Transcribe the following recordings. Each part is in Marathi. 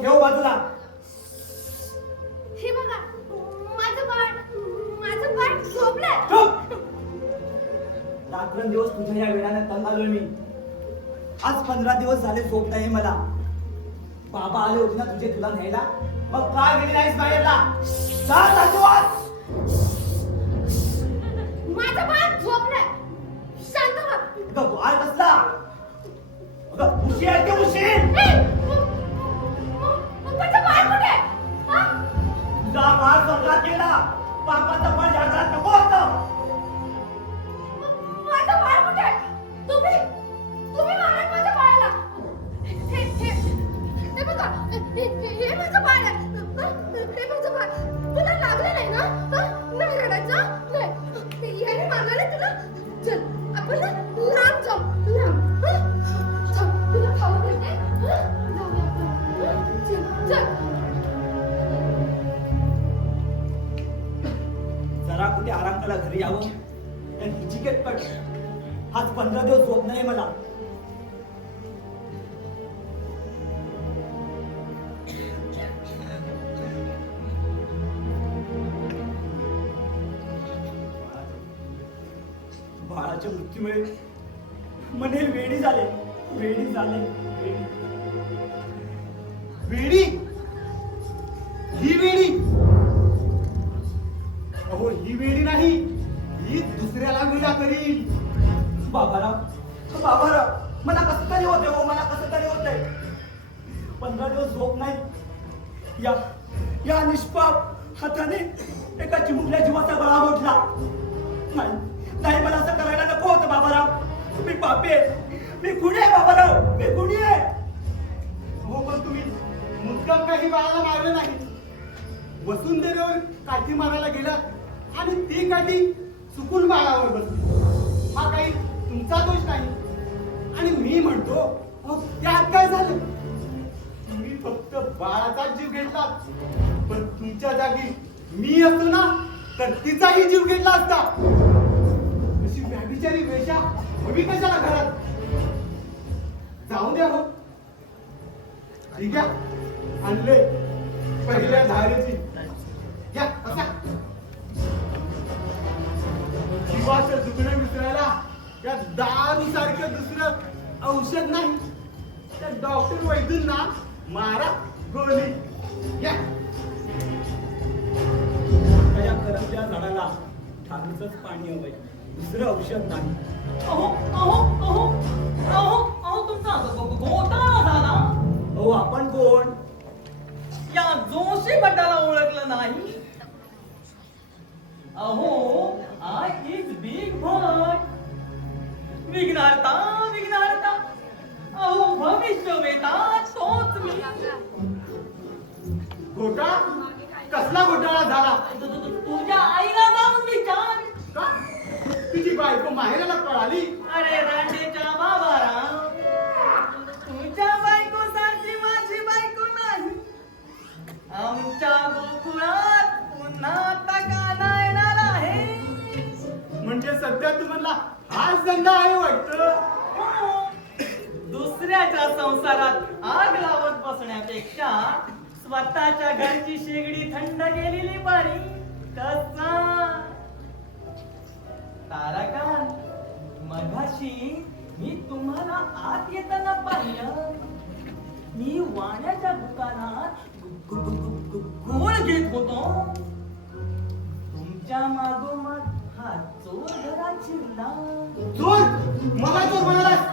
ठेव बाजूला. हे बघा, माझं बाळ झोपलंय. चुप. रात्रंदिवस तुझ्या या वेळाने तंग आलोय मी. आज 15 दिवस झाले झोप नाही मला. बाबा आले होते ना तुझे तुला न्यायला, मग का गेली नाहीस बाहेरला? सांग आजोबा. माझं बाळ झोपलंय. शांत व्हा. अगं बाळ कसला? अगं उशी आहे की उशी? माझं बाळ कुठे? तुझा बाळ स्वर्गात गेला. बापाचं पण या घरात नको होतं. माझं बाळ कुठे? तुम्ही मारा माझ्या बाळाला. हे बघा, हे माझं बाळ आहे. हे माझं बाळ. तुला लागलं नाही ना? नाही रडायचं. नाही, याने मारलं नाही तुला. चल, आपण ना लांब जाऊ. लांब. चल, तुला खाऊ देते. जाऊया आपण. चल. जरा कुठे आराम करा, घरी यावं. चिकेट कट. आज 15 दिवस झोप नाही मला. बाळाच्या मृत्यूमुळे मने वेडी झाले. वेडी? ही वेडी? अहो ही वेडी नाही, ही दुसऱ्याला वेडा करील. बाबाराव, मला कसं तरी होते हो, मला कसं तरी होतंय. 15 दिवस झोप नाही. या निष्पाप हाताने एका चिमुकल्या जीवाचा गळा मोडला. नाही, मला असं करायला नको होतं बाबाराव. मी पापी आहे, मी गुन्हे आहे बाबाराव, मी गुन्हे आहे. हो पण तुम्ही मुद्दाम काही बाळाला मारलं नाही. वसुंधरेवर काठी मारायला गेलात आणि ती काठी चुकून बाळावर बसली. हा काही तुमचा दोष नाही. आणि मी म्हणतो अहो, त्यात काय झालं? तुम्ही फक्त बाळाचा जीव घेतला, पण तुमच्या जागी मी असतो ना तर तिचाही जीव घेतला असता. अशी व्याभिचारी वेशा हवी कशाला घरात? जाऊ द्या हो. ठीक आहे, आणले पहिल्या धारेची. या बसा. जीवाचं दुखणं विसरायला या दारू सारखं दुसरं औषध नाही. त्या डॉक्टर वैद्यूंना मारा गोळी. या या करंजल्या झाडाला ठाणीचंच पाणी हवंय, दुसरं औषध नाही. तुमचा घोटाळा झाला. अहो आपण कोण? या जोशी भटाला ओळखलं नाही? अहो आय इज बिग भट. विघ्नार्ता. अहो भविष्य वेता तोच मी. घोटाळा? कसला घोटाळा झाला? तुझ्या आईला जाऊन विचार. का? तुझी बायको माहेराला पळाली? अरे रांडेच्या बाबाराव, तुझ्या बायको सारखी माझी बायको नाही. आमच्या गोकुळात पुन्हा टकाला येणार आहे. म्हणजे सध्या तुम्हाला हाच धंदा आहे वाटतं. हो. दुसऱ्याच्या संसारात आग लावत बसण्यापेक्षा स्वतःच्या घरची शेगडी थंड केलेली बरी. कसा ताराकांत, मगाशी मी तुम्हाला आत येताना पाहिलं. मी वाण्याच्या दुकानात गोळ घेत होतो. तुमच्या मागोमाग हा चोर घरात शिरला. चोर? मला चोर म्हणाला?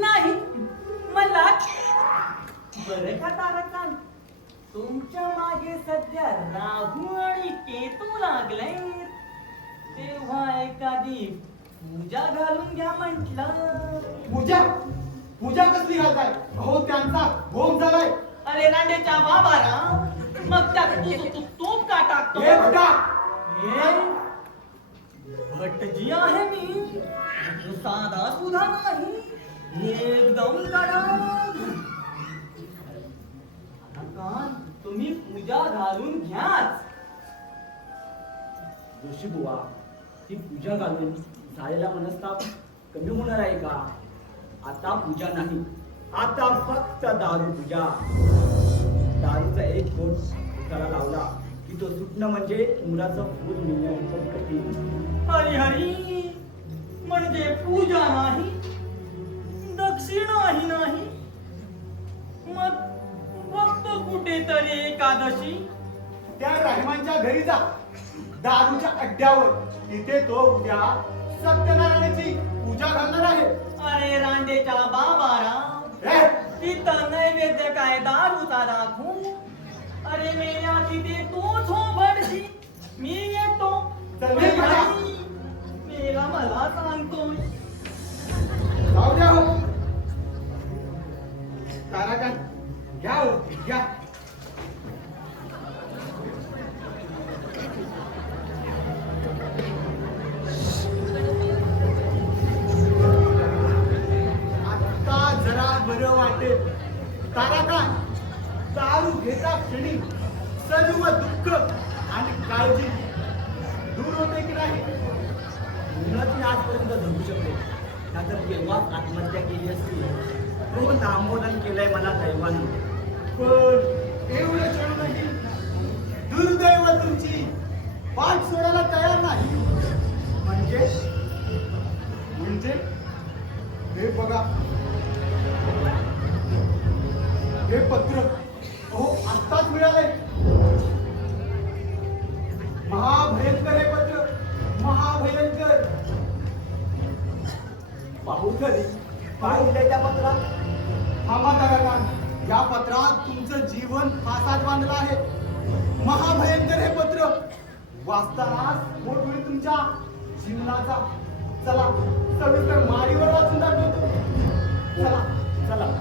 नाही, मला बरं का ताराकांत, तुमच्या मागे सध्या राहू आणि केतू लागले. तेव्हा एखादी पूजा घालून घ्या म्हटलं. पूजा कसली घालताय? अहो त्यांचा होम झालाय. अरे रांडेच्या बाबारा, मग त्यात तूप का टाकतो? हे बघा, भटजी आहे मी, साधा सुधा नाही, एकदम कडक. तुम्ही पूजा घालून घ्याच. जोशी बुवा, ती पूजा घालून झालेला मनस्ताप कमी होणार आहे का? आता पूजा नाही, आता फक्त दारू तुझ्या. दारूचा एक घोट त्याला लावला की तो सुटणं म्हणजे मुलाचं फूल मिळण्याचं कठीण. हरी हरी म्हणजे पूजा नाही, दक्षिणाही नाही. मग बघतो कुठेतरी एकादशी. त्या रहमानच्या घरी जा, दारूच्या अड्ड्यावर. तिथे तो उद्या सत्यनारायणाची पूजा घालणार आहे. अरे रांडेच्या बाबारा, हे, तिथं नैवेद्य काय दारूचा दाखवू. अरे मेल्या तिथे तोच हो भटजी. मी येतो. चल रे बाळा. मेला मला सांगतोय. जाऊ द्या हो. ताराकांत, घ्या हो, घ्या. आता जरा बरं वाटेल. ताराकांत, दारू घेता क्षणी सर्व दुःख आणि काळजी दूर होते की नाही? म्हणूनच मी आजपर्यंत जगू शकलो. नाहीतर तेव्हाच आत्महत्या केली असती. तो नामोलन केलंय मला दैवानं. पण एवढं क्षण नाही. दुर्दैव तुमची वाट सोडायला तयार नाही. म्हणजे म्हणजे हे बघा, हे पत्र हो आत्ताच मिळालंय. महाभयंकर हे पत्र, महाभयंकर. पाहू तरी काय लिहिलंय त्या पत्रात? थांबा, या पत्रात तुमचं जीवन फासात बांधलं आहे. महाभयंकर हे पत्र वाचताना मोठ होईल तुमच्या जीवनाचा. चला सविस्तर माडीवर वाचून दाखवतो. चला चला.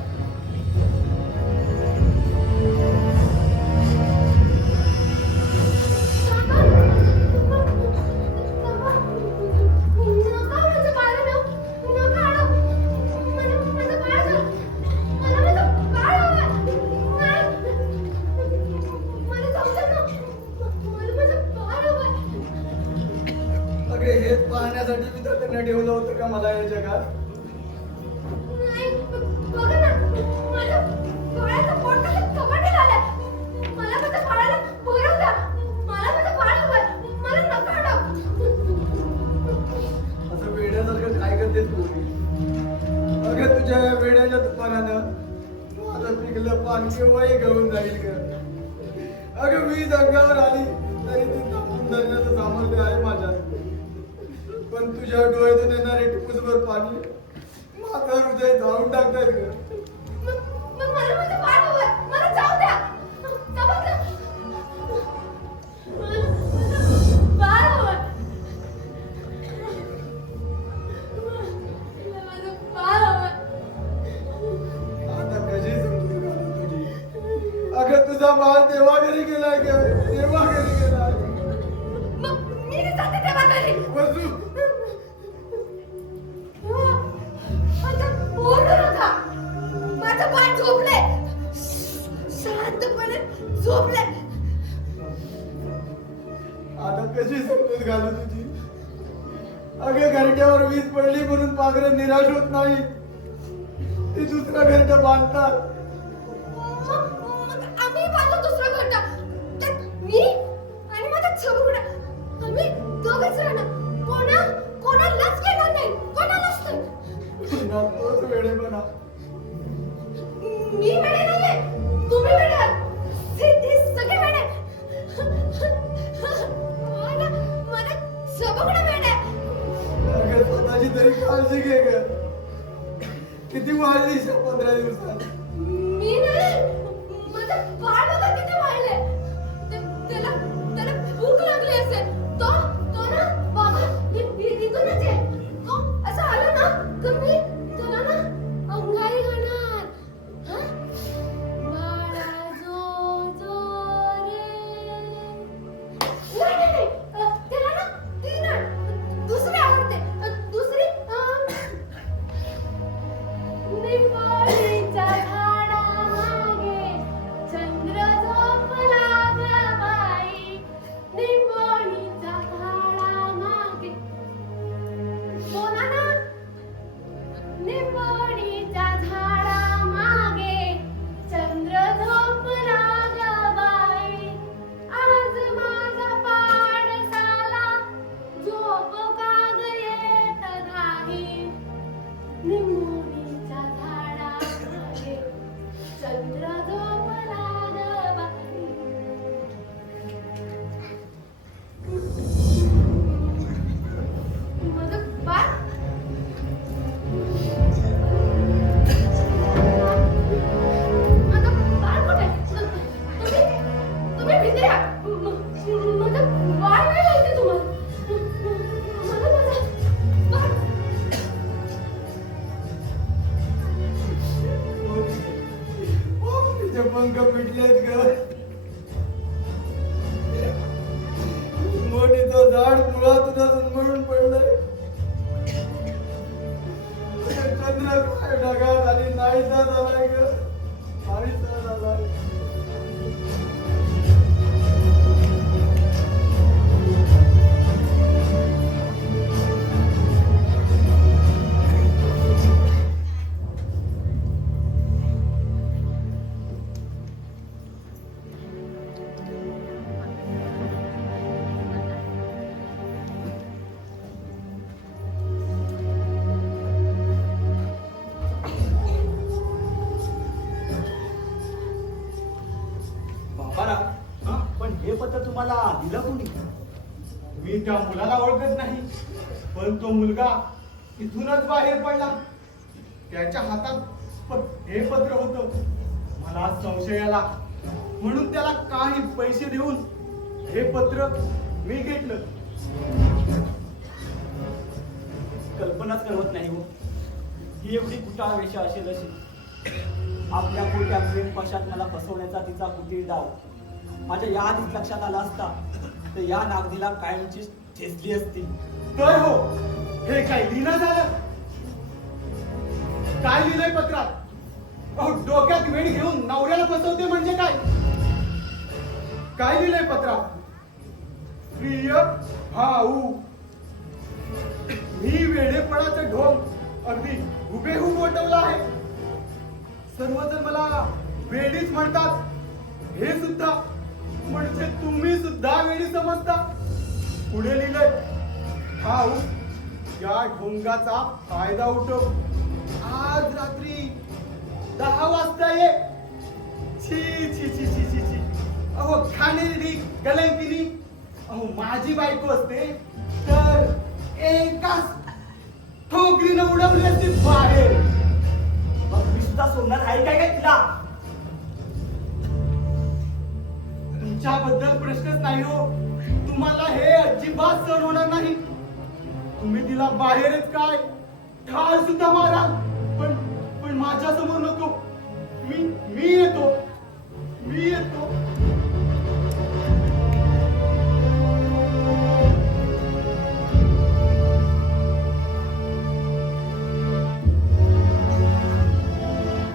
अगे हेच पाहण्यासाठी मी तर त्यांना ठेवलं होतं का मला या जगात? असं वेड्यासारखं काय करतेस पोरी? अगं तुझ्या या वेड्याच्या दुकानानं माझं पिकलं पान केव्हाही गळून जाईल ग. अगं वीज अंगावर आली तरी ती थांबून धरण्याचं सामर्थ्य आहे माझ्यात. पण तुझ्या डोळ्यातून येणारे टिपूसभर पाणी माझं हृदय जाळून टाकतायत ग. आता कशी समजून घालू तुझी? अगं तुझा बाळ देवाघरी गेलाय ग, देवाघरी गेलाय. वसू, माझं बाळ झोपले, शांतपणे झोपले. आता कशी समजून घालू तुझी? अगं घरट्यावर वीज पडली म्हणून पाखरं निराश होत नाही. ती दुसरं घरटं बांधतात. मग आम्ही बांधलं दुसरं घरटं. त्यात मी आणि माझा छबुडा, आम्ही दोघंच राहणार. कोणालाच घेणार नाही, कोणालाच नाही. पुन्हा तोच वेडेपणा. मी वेडे नाहीये, तुम्ही वेडे आहात. ते सगळे वेडे. मला छबुडा वेडे. अगं स्वतःची तरी काळजी घे ग. किती वाढली 15 दिवसात? मी नाही, माझं बाळ बघा किती वाढले. त्याला भूक लागली असेल. तो ना बाबा इथूनच आहे. तो असं आला ना तर मी त्याला ना अंगाई घालणार. बाळा जो रे. नाही. त्याला ना ती ना दुसरी आवडते. दुसरी निंबाळीच्या पंख पिटलेत ग. मोठीचं झाड मुळातूनच उन्मळून पडलंय. चंद्र काय ढगात आणि नाहीसा झालाय ग, नाहीसा झालाय. बाबारा, पण हे पत्र तुम्हाला दिलं कोणी? मी त्या मुलाला ओळखत नाही, पण तो मुलगा इथूनच बाहेर पडला. त्याच्या हातात हे पत्र होतं. मला संशय आला, म्हणून त्याला काही पैसे देऊन हे पत्र मी घेतलं. कल्पनाच करवत नाही हो, ही एवढी कुटाळ वेशा असेल अशी. आपल्या खोट्या प्रेम पशात मला फसवण्याचा तिचा कुटील डाव माझ्या या आधीच लक्षात आला असता तर या नागदीला कायमची ठेचली असती. तर हो, हे काय लिहिणं झालं? काय लिहिलंय पत्रात? अहो, डोक्यात वेळ घेऊन नवऱ्याला फसवते म्हणजे काय? काय लिहिलंय पत्रात? प्रिय भाऊ, मी वेडेपणाचं ढोंग अगदी हुबेहूब वटवलं आहे. सर्वजण मला वेडीच म्हणतात. हे सुद्धा म्हणजे तुम्ही सुद्धा वेडी समजता. पुढे लिहिलंय, भाऊ, या ढोंगाचा फायदा उठव. आज रात्री 10 वाजता ये. छी छी छी छी छी छी. अहो घाणेरडी कलंकिनी. अहो माझी बायको असते तर एकाच ठोकरीनं उडवली असती बाहेर. मग मी सुद्धा सोडणार आहे काय काय तिला? तुमच्याबद्दल प्रश्नच नाही हो. तुम्हाला हे अजिबात सहन होणार नाही. तुम्ही तिला बाहेरच काय ठार सुद्धा मारा, पण माझ्या समोर नको. मी येतो.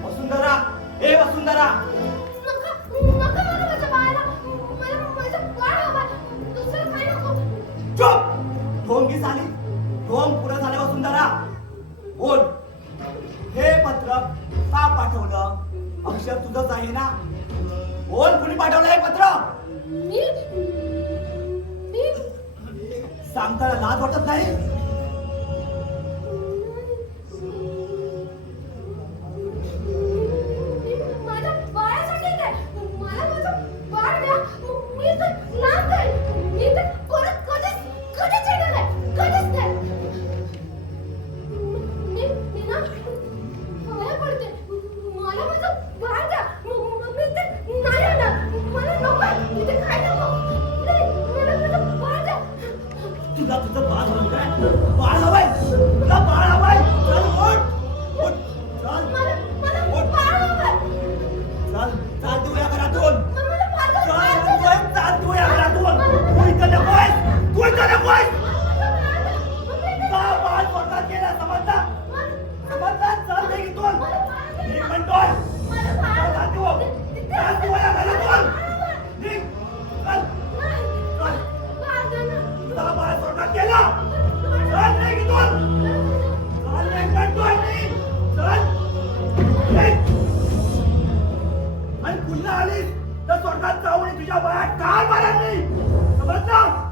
वसुंधरा, ए वसुंधरा, नका नका मला माझ्या बाळाला. मला माझं बाळ हवं. दुसरं काही नको. चुप. ढोंगी झाली, ढोंग पुरं झाले. वसुंधरा बोल, हे पत्र का पाठवलं? अक्षर तुझंच आहे ना? बोल, कुणी पाठवलं हे पत्र? मी सांगताना लाज वाटत नाही? माझ्या बाळासाठी काय? मला माझं बाळ द्या. मी तर लांब जाईल. मी तर परत कधीच येणार नाही. कधीच नाही. मी ना पाया पडते. मला माझं बाळ द्या. मी ते नाही येणार. मला नको. इथे काय नको. नाही, मला माझं बाळ द्या. तुला तुझं बाळ हवं काय? बाळ हवंय? तुला बाळ हवंय? चल उठ. उठ. चल. मला उठ. बाळ हवंय. चल. चाल तू या घरातून. मला माझं चल, बाळ म्हणतोय, द्या. चाल तू या घरातून. तू इथं नकोयस. तू इथं नकोयस. का बाळ स्वतः केला समजला? समजला? चल निघ इथून. निघ म्हणतोय. चाल तू. चाल तू या घरातून. निघ. चल. चल. तुझा बाळ स्वतः केला. चल निघ इथून. चल निघ म्हणतोय निघ. चल. निघ. आणि पुन्हा आलीस तर स्वर्गात जाऊन तुझ्या बाळात ठार मारा नाही. समजलं?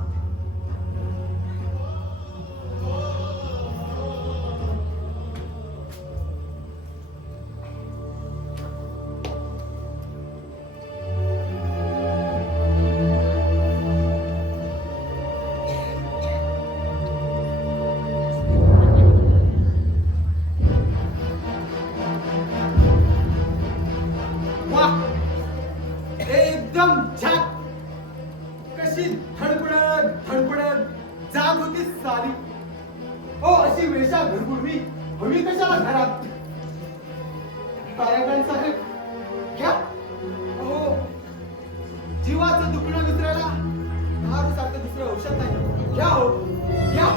वाह, एकदम झाक. कशी धडपडत जाग होती सारी. हो, अशी वेशा घरगुरवी हवी कशाला घरात? तारागण साहेब घ्या. जीवाचं दुखणं विसरायला दारू सारखं दुसरं औषध नाही. घ्या हो, घ्या.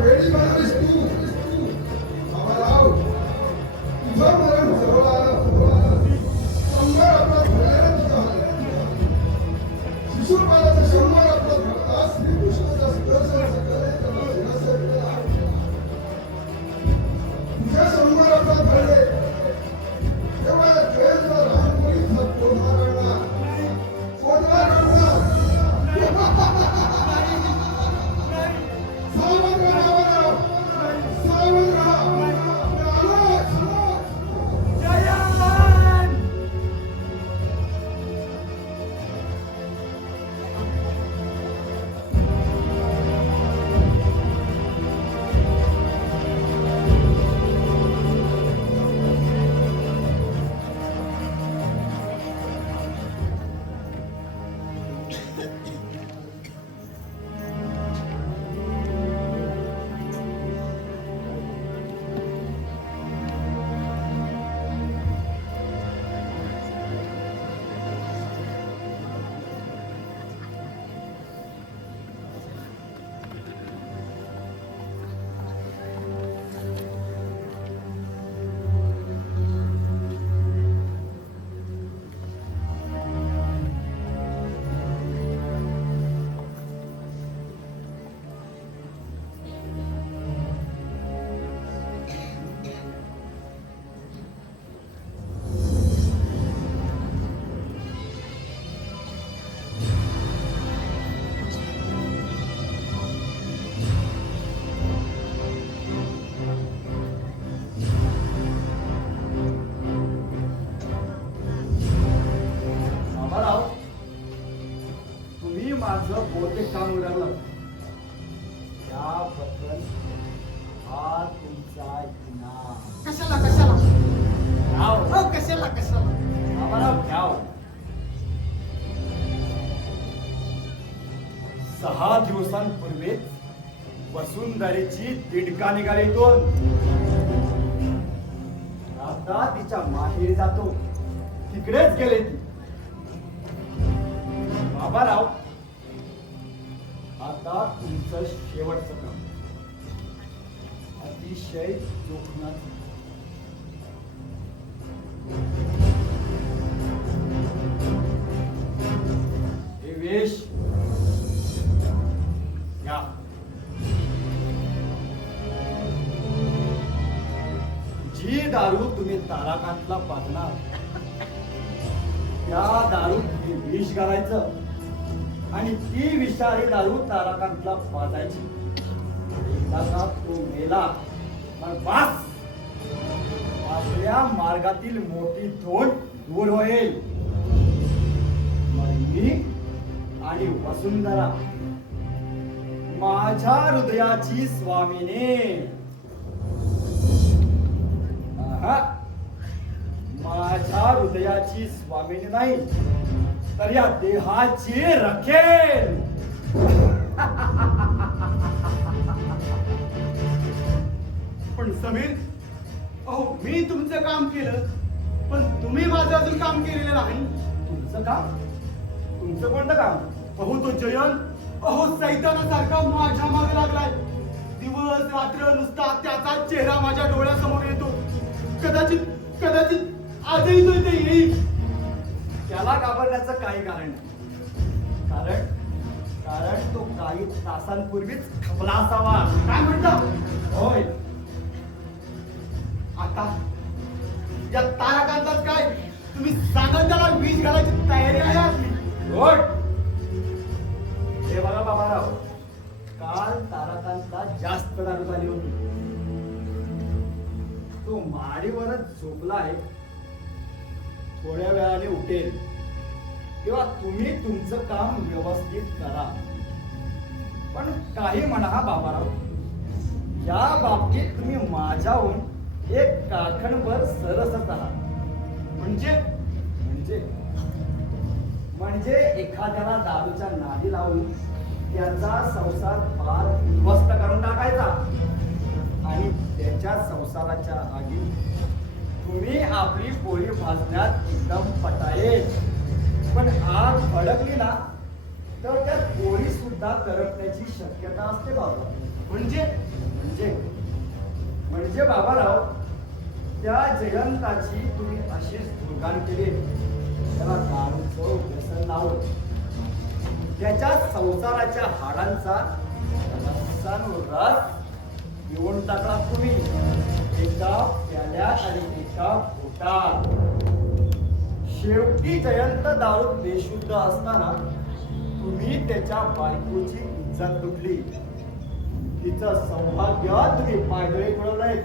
वेळी बनवलीस तू राव तुझं मरण जवळ आलं शंभर आपला घडलेला तुझा शिशुपालाचं शंभर आपला घडला श्रीकृष्णाचा सुदर्शन सकले तुझ्या शंभर आपला घडले तेव्हा ट्रेनचा रामपुरीचा कोणा रडणार कोणा रडणार माझं बहुतेक काम उरलं त्याबद्दल हा तुमचा इनाम. कशाला कशाला घ्याव. हो कशाला कशाला आम्हाला घ्याव. 6 दिवसांपूर्वीच वसुंधरेची दिडका निघाली इथून. आता तिच्या माहेरी जातो तिकडेच गेले ती. बाबाराव आता तुमचं शेवटचं काम अतिशय जोखनाचं. हे वेश या. जी दारू तुम्ही ताराकांतला पाजणार त्या दारूत हे विष घालायचं आणि ती विषारी दारू ताराकांतला पाजायची. एकदा का तो मेला मग बास आपल्या मार्गातील मोठी धोंड दूर होईल. मग मी आणि वसुंधरा माझ्या हृदयाची स्वामिनी. माझ्या हृदयाची स्वामिनी नाही तर या देहाची रखेल. पण समीर अहो मी तुमचं काम केलं पण तुम्ही माझं अजून काम केलेलं नाही. तुमचं काम? तुमचं कोणतं काम? अहो तो जयंत अहो सैतानासारखा माझ्या मागे लागलाय. दिवस रात्र नुसता त्याचा चेहरा माझ्या डोळ्यासमोर येतो. कदाचित कदाचित आजही तो इथे येईल. त्याला घाबरण्याचं काही कारण नाही. कारण तो काही तासांपूर्वीच खपला असावा. काय म्हणता? होय. आता या ताराकांतात काय तुम्ही सांगाल त्याला वीज घालायची तयारी आहे आपली. गुड. हे बघा बाबाराव, काल ताराकांतला जास्त दारू झाली होती. तो माडीवरच झोपला आहे. थोड्या वेळाने उठेल तेव्हा तुम्ही तुमचं काम व्यवस्थित करा. पण काही म्हणा हा बाबाराव, या बाबतीत तुम्ही माझ्याहून एक काखणभर सरसच आहात. म्हणजे म्हणजे म्हणजे एखाद्याला दारूच्या नादी लावून त्याचा संसार फार उद्ध्वस्त करून टाकायचा आणि त्याच्या संसाराच्या आगी तुम्ही आपली पोळी भाजण्यात एकदम पटाये. पण आग भडकली ना तर त्यात पोळी सुद्धा करपण्याची शक्यता असते बाबा. म्हणजे म्हणजे म्हणजे बाबाराव, त्या जयंताची तुम्ही अशीच दुर्गाण केली. त्याला दारूचं व्यसन लावून त्याच्या संसाराच्या हाडांचा रस पिऊन टाकला तुम्ही, एका प्याल्यात आणि एका पोटात. शेवटी जयंत दारू बेशुद्ध असताना तुम्ही त्याच्या बायकोची इज्जत लुटली. तिचं सौभाग्य तुम्ही पायदळी मिळवलंय.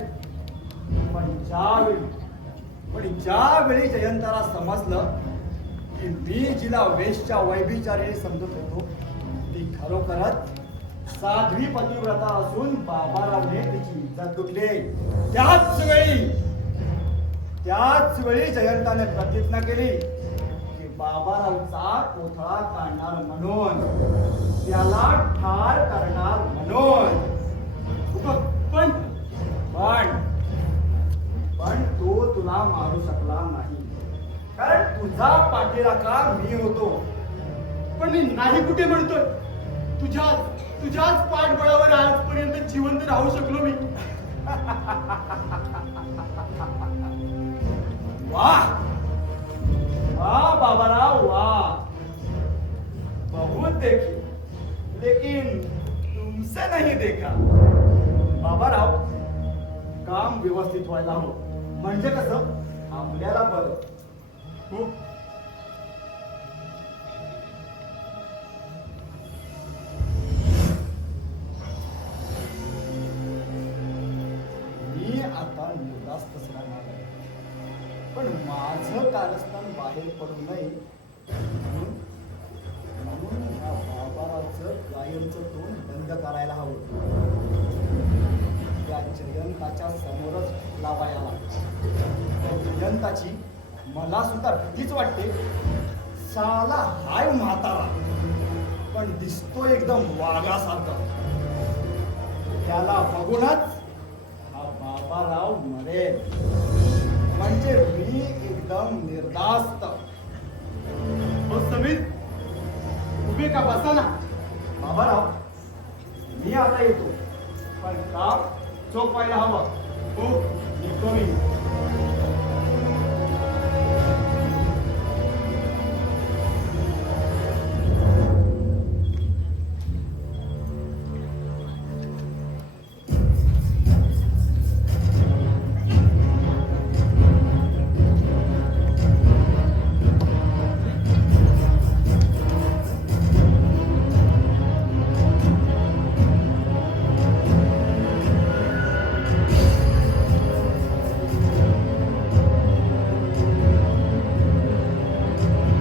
पण ज्यावेळी जयंताला समजलं की मी जिला वेश्या वैभिचारी समजत होतो ती खरोखरच साध्वी पतिव्रता असून बाबारावने तिची इज्जत लुटली. त्याच वेळी जयंताने प्रतिज्ञा केली की बाबारावचा कोथळा काढणार म्हणून, त्याला ठार करणार म्हणून. पण पण तो तुला मारू शकला नाही, कारण तुझा पाठीराखा मी होतो. पण मी नाही कुठे म्हणतोय. तुझ्याच पाठबळावर आजपर्यंत जिवंत राहू शकलो मी. वाह वाह बाबाराव वाह. बहुत देखी लेकिन तुमसे नहीं देखा. बाबाराव, काम व्यवस्थित व्हायला हवं, म्हणजे कसं आपल्याला बरं. हो, मी आता निर्धास्तच राहणार आहे. पण माझं कारस्थान बाहेर पडू नये म्हणून या बाबारावचं कायमचं तोंड बंद करायला हवं. त्या जयंताच्या समोरच लावायला लागतं. जयंताची मला सुद्धा भीतीच वाटते. साला हाय म्हातारा, पण दिसतो एकदम वाघासारखा. त्याला बघूनच हा बाबाराव मरेल. म्हणजे मी एकदम निर्धास्त. हो समीर, उभे का बसा ना. बाबाराव, मी आता येतो, पण काम चोख व्हायला हवं. हो, निघतो मी.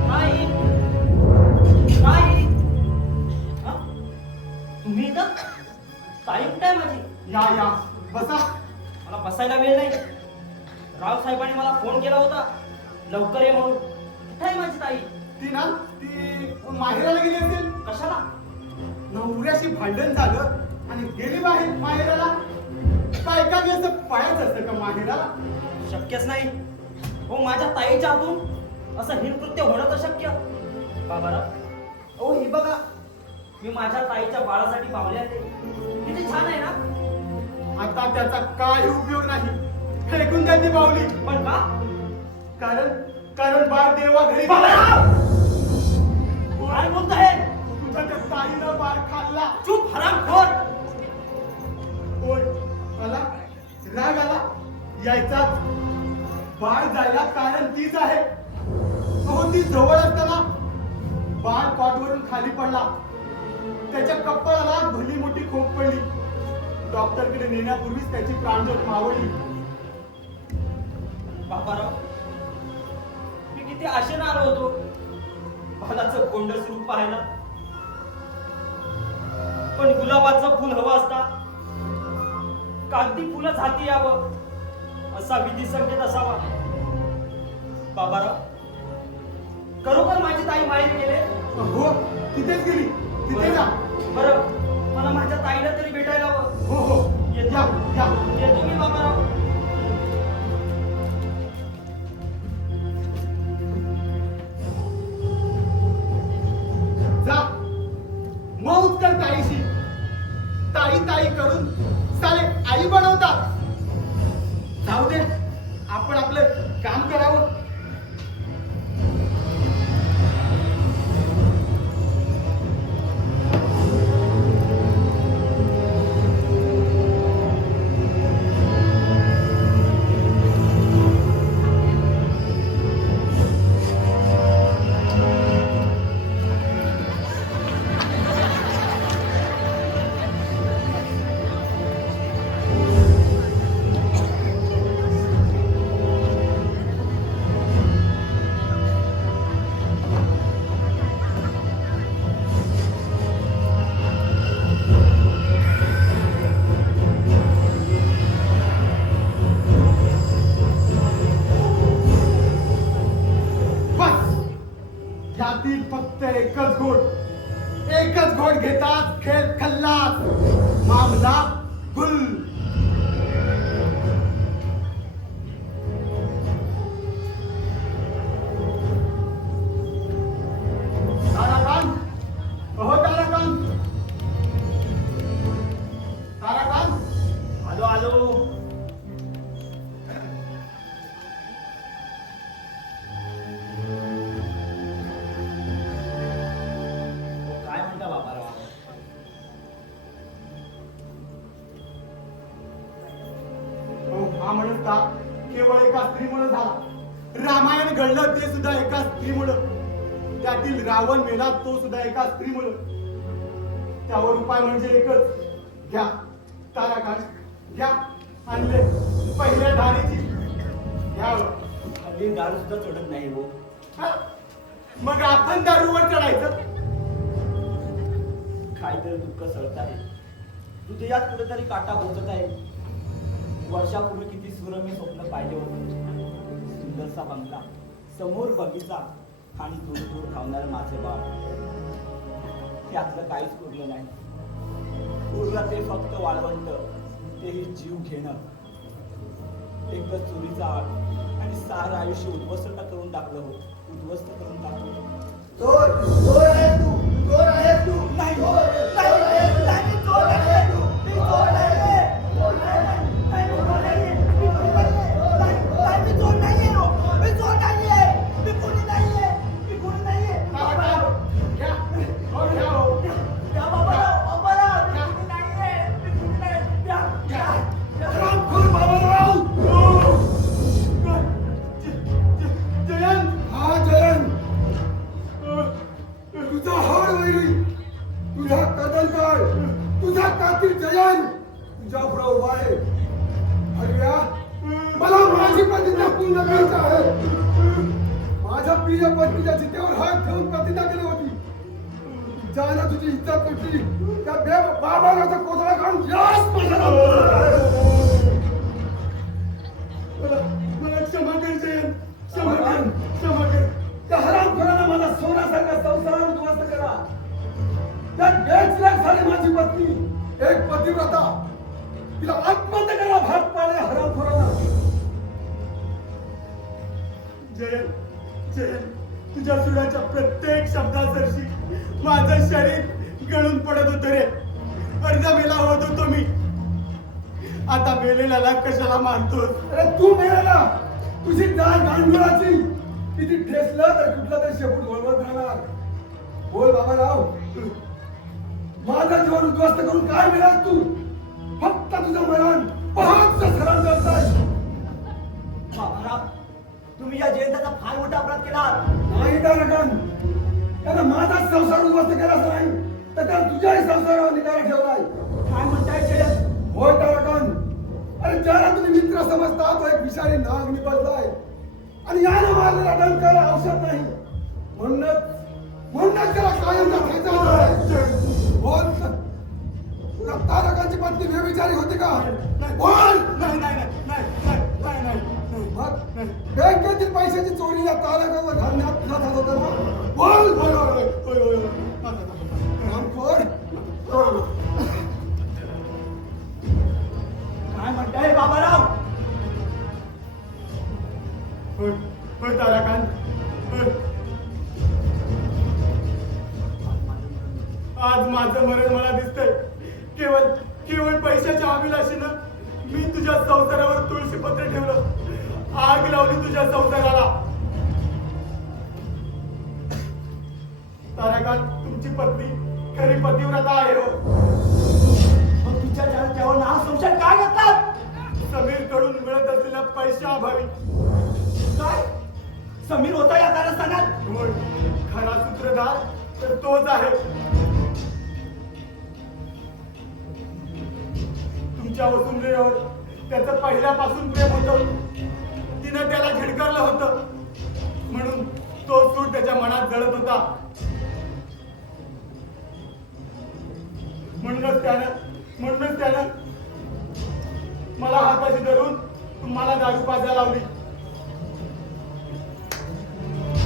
ताई, ताई, हा? तुम्ही इथं? ताई कुठे आहे माझी? या बसा. मला बसायला वेळ नाही. राव साहेबांनी मला फोन केला होता लवकर ये म्हणून. कुठे आहे माझी ताई? ती माहेराला गेली असेल. कशाला? नवऱ्याशी भांडण झालं आणि गेली बाहेर माहेराला. बायकांनी असं पायाच असतं का माहेराला? शक्यच नाही. हो, माझ्या ताईच्या हातून असं हिनकृत्य होणं तर शक्य. बाबाराव, हो ही बघा, मी माझ्या ताईच्या बाळासाठी पावले आहे. किती छान आहे ना? आता त्याचा काही उपयोग नाही. फेकून द्या ती बावली. पण का? कारण बाळ देवा घरी बाबाराव! काय बोलताय? तुझ्या त्या ताईनं बाळ खाल्ला. चूप, हरामखोर! होय, मला राग आला यायचाच. बाळ जायला कारण तीच आहे. हो, ती जवळ असताना बाळ कॉटवरून खाली पडला. त्याच्या कपाळाला भली मोठी खोप पडली. डॉक्टरकडे नेण्यापूर्वीच त्याची प्राणज्योत मावळली. बाबाराव, मी किती आशेनं आलो होतो बालाचं गोंडस रूप पाहायला. पण गुलाबाचं फुल हवं असता कागदी फुलंच हाती यावं असा विधी संकेत असावा. बाबाराव, खरोखर माझी ताई माहेरी गेले? हो, तिथेच गेली. तिथे जा. बरं, मला माझ्या ताईला तरी भेटायला हवं. हो हो, येतो. या या. येतो मी बाबाराव. जा मौत कर ताईशी. ताई ताई करून साले आई बनवतात. जाऊ दे, आपण आपलं काम करावं. यातील फक्त एकच घोट घेतात. खेळ खल्लास, मामला गुल. ताराकांत, अहो ताराकांत, ताराकांत. आलो आलो. काय म्हणता बाबाराव? हा म्हणता केवळ एका स्त्रीमुळे झाला. रामायण घडलं ते सुद्धा एका स्त्रीमुळं. त्यातील रावण मेला तो सुद्धा एका स्त्रीमुळं. त्यावर उपाय म्हणजे एकच. घ्या ताराकांत, घ्या. आणले पहिल्या धारेची घ्यावं. हल्ली दारू सुद्धा चढत नाही हो. हा? मग आपण दारूवर चढायचं. काहीतरी दुःख सळत आहे. हृदयात कुठेतरी काटा पोचत आहे. वर्षापूर्वी किती सुरम्य स्वप्न पाहिले होते. सुंदरसा बंगला, समोर बगीचा आणि दूर दूर धावणारे माझे बाळ. त्यातलं काहीच उरलं नाही. उरलं ते फक्त वाळवंट, तेही जीव घेणं. एकच चोरीचा आग आणि सारं आयुष्य उद्ध्वस्त करून टाकलं हो. उद्ध्वस्त करून टाकलं. चोर आहे तू, चोर आहे तू. नाही हो, नाही, मी चोर नाहीये. मी चोर नाहीये. चोर नाहीये. नाही, मी चोर नाहीये. मी चोर नाहीये. नाही, मी चोर नाहीये हो. मी चोर नाहीये. मी कोणी नाहीये. मी कोणी नाहीये. ताराकांत, घ्या. हो, घ्या हो. द्या बाबाराव, बाबाराव, मी कोणी नाहीये. मी कोणी नाहीये. द्या, द्या. रामखोर बाबाराव. जयंत. हा जयंत, तुझा हाड वैरी, तुझा कदल काय, तुझा कातील जयंत तुझ्या पुढे उभा आहे. हरव्या, मला माझी प्रतिज्ञा पूर्ण करायची आहे. माझ्या प्रिय पत्नीच्या चितेवर हात ठेवून प्रतिज्ञा केली होती. ज्यानं तुझी इज्जत तुटली त्या बाबाराचा कोथळा काढून याच माझ्या मला क्षमा कर जयंत. क्षमा कर, क्षमा कर. त्या हरामखोरानं माझा सोन्यासारखा संसार उद्ध्वस्त केला. त्यात बेचलक झाली माझी पत्नी, एक पतिव्रता. तिला आत्महत्या करायला भाग पाडले हरामखोरानं. जयंत, जयंत, तुझ्या सुराच्या प्रत्येक शब्दासरशी माझं शरीर गळून पडत होतं रे. अर्धा मेला होत होतो मी. आता मेलेल्याला कशाला मारतोस? अरे तू मेला, तुझी जाळ गांडुळाची. किती ठेसलं तर कुठला तरी शेपूट वळवत राहणार. बोल बाबाराव, माझं जीवन उद्ध्वस्त करून काय मिळाल तू? फक्त तुझं मरण पहाटचं सरण करताय. बाबाराव, तुम्ही या जयंताचा फार मोठा अपराध केला. नाही तारकन, त्यानं माझा संसार उद्ध्वस्त केलाच नाही, तर त्यानं तुझ्याही संसारावर निकाल ठेवलाय. काय म्हणताय जयंत? होय तारकन, अरे ज्याला तुम्ही मित्र समजता तो एक विषारी नाग निपजलाय. आणि यानं मारलेला डंकाला औषध नाही. म्हणूनच त्याला कायम राखायचं आहे. बोल या तारकांची पत्नी व्यभिचारी होती का? नाही. बोल. नाही नाही नाही नाही नाही नाही नाही मग बँकेतील पैशाची चोरी या तारकावर घालण्यात तुझा हात होता ना? बोल. होय होय होय होय होय माझा रामखोर. काय म्हणताय बाबाराव? होय होय ताराकांत होय. आज माझं मरण मला दिसतंय. केवळ केवळ पैशाच्या अभिलाषेनं मी तुझ्या संसारावर तुळशी पत्र ठेवलं, आग लावली तुझ्या संसाराला. ताराकांत, तुमची पत्नी खरी पतिव्रता आहे हो. मग तिच्या त्यावर नाव संशय काय घेतात? समीर कडून मिळत असलेल्या पैशाअभावी. काय समीर होता या कारस्थानात? होय, खरा सूत्रधार तर तोच आहे. तुमच्या वसुंधरेवर त्याचं पहिल्यापासून प्रेम होतं. तिनं त्याला झिडकारलं होतं, म्हणून तो सूर त्याच्या मनात जळत होता. म्हणूनच त्यानं मला हाताशी धरून तुम्हाला दारू पाजायला लावली.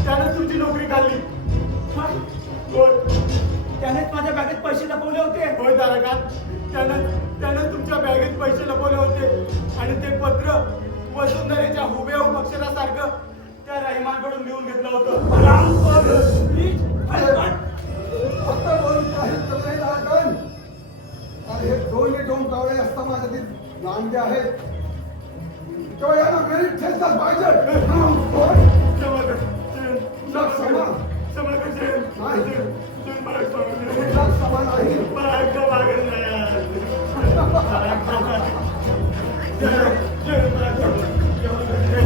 त्यानं तुमची नोकरी काढली. काय? होय त्यानेच माझ्या बॅगेत पैसे लपवले होते. होय तारकांत, त्यानं तुमच्या बॅगेत पैसे लपवले होते आणि ते पत्र वसुंधरेच्या हुबेहूब अक्षरासारखं त्या रहिमानकडून लिहून घेतलं होतं. रामखोर, नीच, हलकट. आता बोलून काही करत नाही तारकन. अरे हे दोन्ही डोम कावळे असता माझ्यातील नांदे आहेत. तेव्हा यांना गरीब ठेचतात पाहिजे. रामखोर. तुझा समान आहे.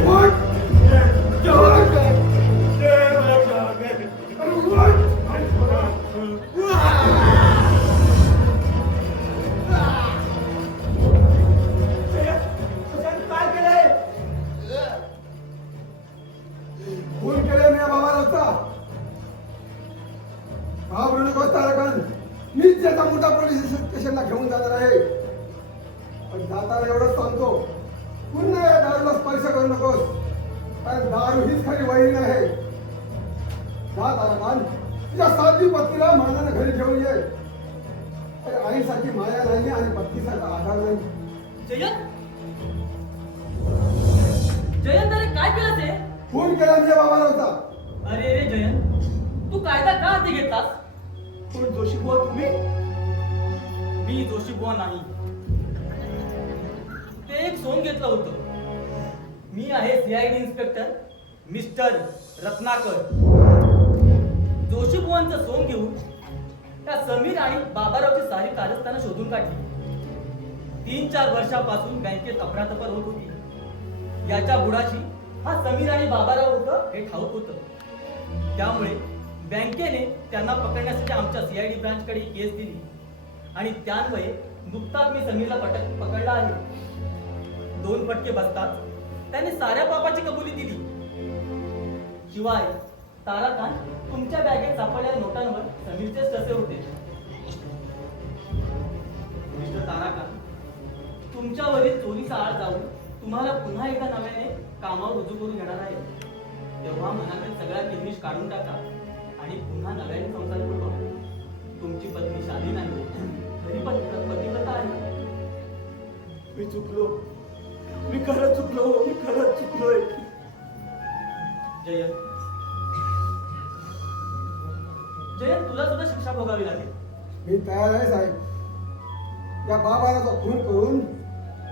उठ. उठ. अरे उठ. काय केलंय? खून केले मी बाबाला होता. घाबरू नकोस तारकन. मीच त्याचा मोठा पोलीस स्टेशनला घेऊन जाणार आहे. पण जाताना एवढंच सांगतो, पुन्हा या दारूला स्पर्श करू नकोस. कारण दारू हीच खरी वैरी आहे. जा तारकन, तुझ्या सातवी पत्नीला मानानं घरी घेऊन ये. अरे आईसाठी माया नाही आणि पत्नीसारखा आधार नाही. जयंत जयंत, अरे काय केलं ते? खून केला मी बाबाला होता. अरे रे जयंत, तू कायदा का हाती घेतलास? कोण जोशी बुवा तुम्ही? मी जोशी बुवा नाही, ते एक सोंग घेतलं होतं. मी आहे CID inspector mister Ratnakar. Joshi बुवांचं सोंग घेऊन त्या समीर आणि बाबारावची सारी कारस्थानं शोधून काढली. 3-4 वर्षापासून बँकेत अफरातफर होत होती. याच्या बुडाची हा समीर आणि बाबाराव होतं हे ठाऊक होतं. त्यामुळे बँकेने त्यांना पकडण्यासाठी आमच्या CID ब्रांचकडे केस दिली आणि त्यान्वये नुकताच मी समीरला पकडला आहे. 2 फटके बसतात त्याने साऱ्या पापाची कबुली दिली. शिवाय ताराकांत, तुमच्या बॅगेत सापडलेल्या नोटांवर समीरचेच कसे होते. मिस्टर ताराकांत, तुमच्यावरील चोरीचा आळ जाऊन तुम्हाला पुन्हा एकदा नव्याने कामावर रुजू करून घेणार आहे. तेव्हा मनातील सगळ्या किरमिश काढून टाका आणि पुन्हा नव्याने संसार करू. तुमची पत्नी शाली नाही, तरी पण पतिव्रता आहे. मी चुकलो. मी खरंच चुकलो. मी खरंच चुकलोय. जयंत, तुला सुद्धा शिक्षा भोगावी लागेल. मी तयार आहे साहेब. या बाबाला तो खून करून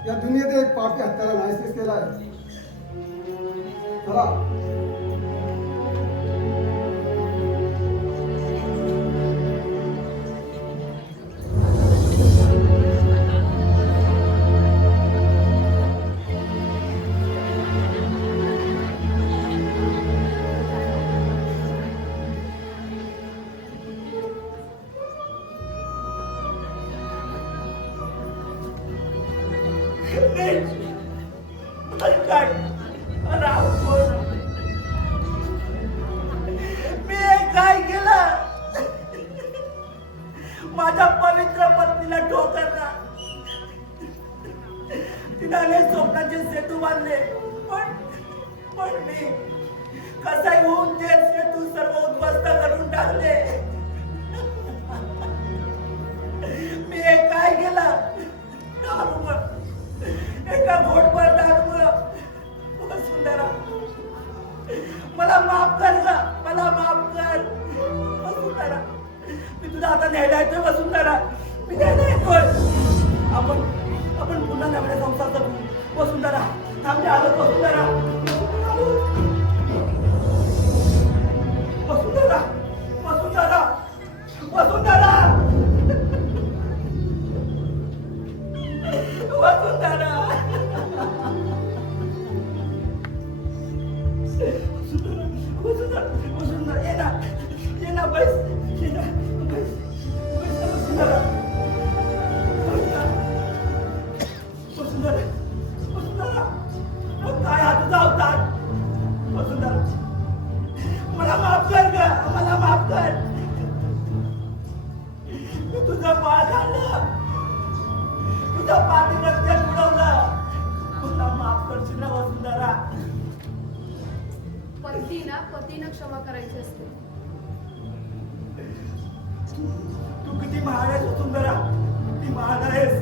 या दुनियेत एक पापी हत्याला नाहीस केला आहे. चला. माझ्या पवित्र पत्नीला ठोकर आता न्यायला येतोय वसुंधरा, मी न्यायला येतोय. आपण पुन्हा नव्याने संसार जगू वसुंधरा. थांबले आलोच वसुंधरा. वसुंधरा वसुंधरा वसुंधरा वसुंधरा वसुंधरा वसुंधरा ये ना बस, ये ना बस वसुंधरा. वसुंधरा वसुंधरा काय हा तुझा अवतार वसुंधरा. मला माफ कर ग, मला माफ कर. मी तुझं पाय घाललं, तुझा पाठी रस्त्यात उडवलं. मला माफ करशील ना वसुंधरा. पतीला पतीनं क्षमा करायची असते. तू किती महान आहेस वसुंधरा, किती महान आहेस.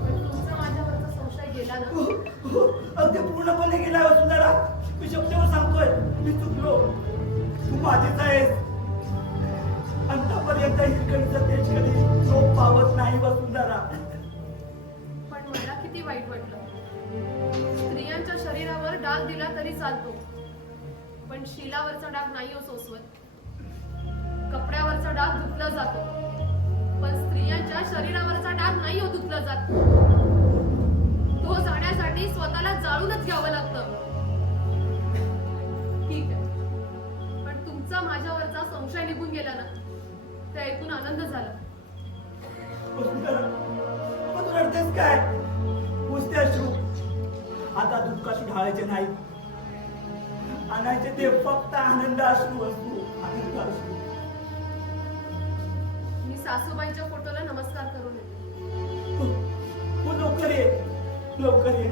पण तुमचा माझ्यावरचा संशय गेला ना. अगदी पूर्णपणे गेलाय वसुंधरा. मी शब्दावर सांगतोय, मी चुकलो. तू माझीच आहेस. अंतापर्यंत हिरकणीचं तेज कधी झोप पावत नाही वसुंधरा. पण मला किती वाईट वाटलं. स्त्रियांच्या शरीरावर डाग दिला तरी चालतो, पण शिलावरचा डाग नाही हो सोसवत. कपड्यावरचा डाग धुतला जातो, पण स्त्रियांच्या शरीरावरचा डाग नाही हो धुतला जात. तो जाण्यासाठी स्वतःला जाळूनच घ्यावं लागतं. ठीक आहे, पण तुमचा माझ्यावरचा संशय निघून गेला ना, ते ऐकून आनंद झाला. वसुंधरा मग तू रडतेस काय. पुसते अश्रू. आता दूध कशी ढाळायचे नाही, आणायचे ते फक्त आनंद अश्रू असतो. आनंद अश्रू. मी सासूबाईंच्या फोटोला नमस्कार करून येते. हो लवकर ये, लवकर ये.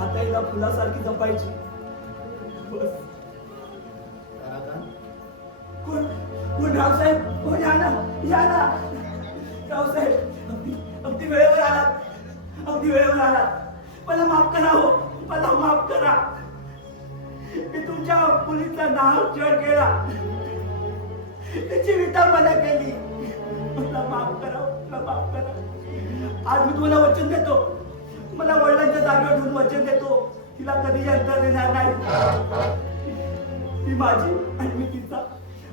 आता हिला फुलासारखी जपायची. बस. कोण कोण रावसाहेब, कोण या ना, या ना. रावसाहेब अगदी वेळेवर आलात, अगदी वेळेवर आलात. मला माफ करा हो, मला माफ करा. मी तुमच्या मुलीचा नाव छळ केला, तिची विटंबना केली. मला माफ करा, मला माफ करा. आज मी तुम्हाला वचन देतो, मला वडिलांच्या जागेवर ठेवून वचन देतो, तिला कधी अंतर देणार नाही. ती माझी आणि मी तिचा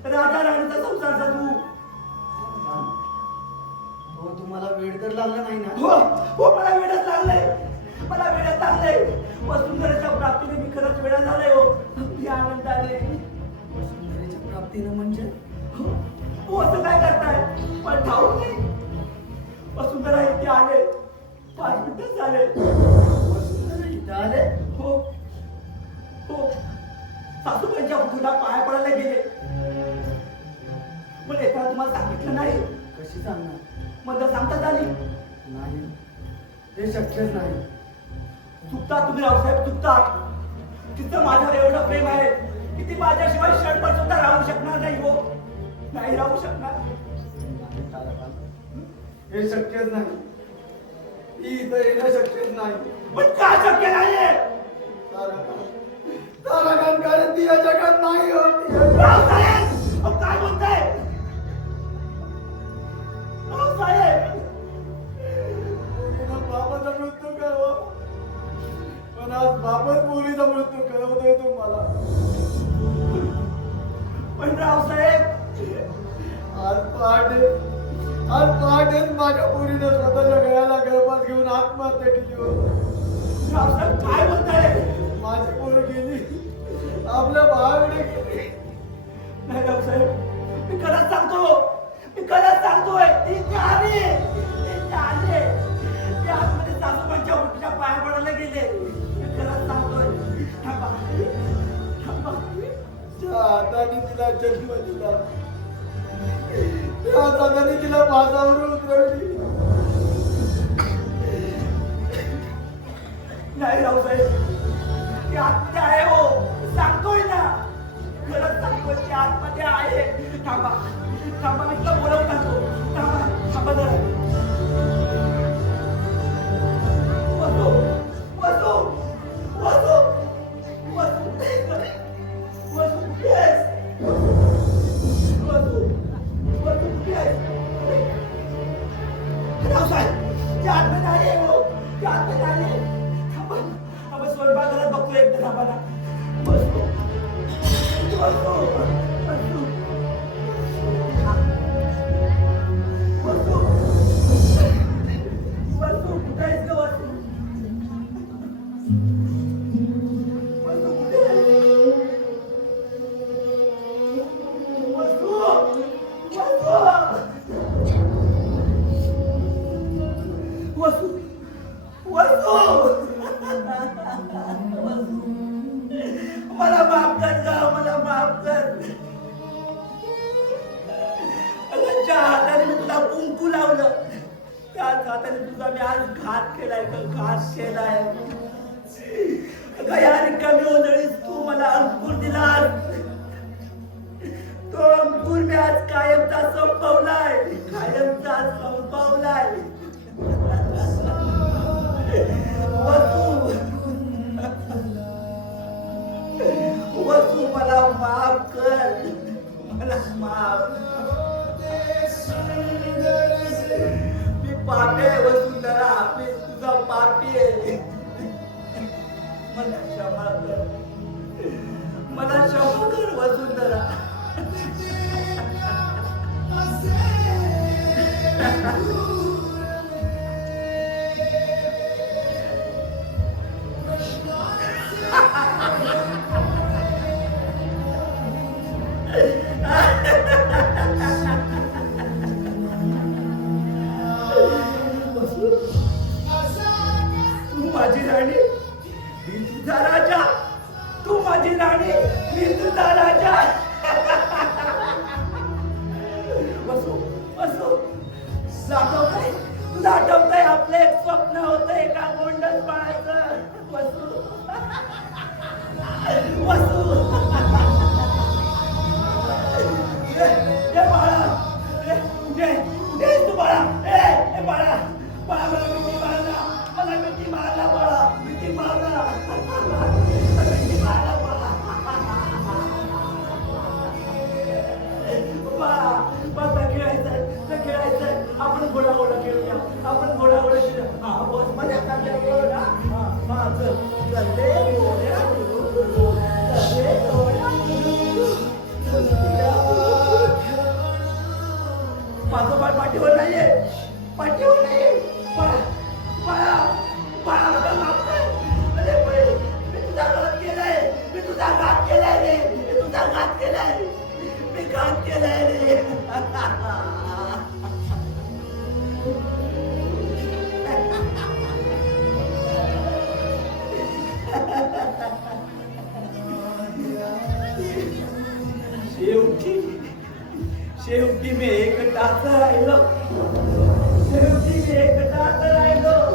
राजा राणीचा संसार जगू. हो तुम्हाला वेळ तर लागला नाही ना. हो हो मला वेळच लागलंय, मला वेळच लागलंय. वसुंधरेच्या प्राप्तीने मी खरंच वेळा झालाय हो. अगदी आनंदाने. वसुंधरेच्या प्राप्तीनं म्हणजे हो असं काय करताय, पण ठाऊक नाही. वसुंधरा इथे आले, 5 मिनिटं झाले. वसुंधरा इथं आले. हो हो सासूबाईंच्या तुला पाया पडायला गेले, पण येताना तुम्हाला सांगितलं नाही. कशी सांगणार. मला सांगता आली नाही, ते शक्यच नाही. चुकता तुम्ही रावसाहेब, चुकता. तिचं माझ्यावर एवढं प्रेम आहे की ती माझ्याशिवाय क्षणभर सुद्धा राहू शकणार नाही. हो नाही राहू शकणार. हे शक्यच नाही. ती इथं येणं शक्यच नाही. पण का शक्य नाहीये. तारकांकडे ती या जगात नाही होती. रावसाहेब अहो, काय बोलताय रावसाहेब. बाबाचा मृत्यू करावा, पण आज बाबाच मुलीचा मृत्यू कळवतोय तुम्हाला. पण रावसाहेब आज पहाटेच माझ्या मुलीने स्वतःच्या गळ्याला गळपास घेऊन आत्महत्या केली होती. रावसाहेब काय बोलताय. माझी पोर गेली, आपल्या भावाकडे गेली. नाही रावसाहेब, मी खरंच सांगतो, मी खरंच सांगतोय. ती आले, ती आले. ते आतमध्ये सासूबाईंच्या उठच्या पाया पडायला गेले. मी खरंच सांगतोय. थांबा थांबा. त्या हाताने तिला जन्म दिला, त्या हाताने तिला माझावर उतरवली. नाही रावसाहेब, ती आतमध्ये आहे. हो सांगतोय ना, खरंच सांगतोय, ती आतमध्ये आहे. थांबा थांबा, मी तुला बोलवून आणतो. थांबा थांबा जरा. साहेब ती आतमध्ये आली आहे हो ती आतमध्ये आली आहे आपण स्वयंपाकघरात बघतो एकदा थांबा ना बसतो बसतो बसतो बसतो बसतो कुठे आहेस ग बसतो बसतो कुठे बसतो बसतो वसू मला माफ कर ग मला माफ कर अगं ज्या हाताने मी तुला कुंकू लावलं त्याच हाताने तुझा मी आज घात केलाय घात केलाय अगं या रिकामी ओंजळीस तू मला अंकुर दिलास तो अंकुर मी आज कायमचा संपवलाय कायमचा संपवलाय वसू मला माफ कर मला माफ मी पापी आहे वसुंधरा मी तुझा पापी आहे मला क्षमा कर मला क्षमा कर वसुंधरा तू माझी राणी मी तुझा राजा तू माझी राणी मी तुझा राजा बसू बसू आठवतंय तुला आठवतंय आपलं एक स्वप्न होतं एका गोंडस बाळाचं बसू बसू ए बाळा तू बाळा ए बाळा बाळा मला मिठी मारला बाळा मिठी मारला मिठी मारला बाळा खेळायचंय आपण घोडा खेळूया आपण घोडा खेळूया हा बस मजा करल्या हा चल चल माझं बाळ पाठीवर नाहीये पाठीवर नाहीये बाळा बाळा मला माफ कर अरे मी तुझा घात केलाय मी तुझा घात केलाय रे मी तुझा घात केलाय मी घात केलाय रे शेवटी मी एकटाच राहिलो शेवटी मी एकटाच राहिलो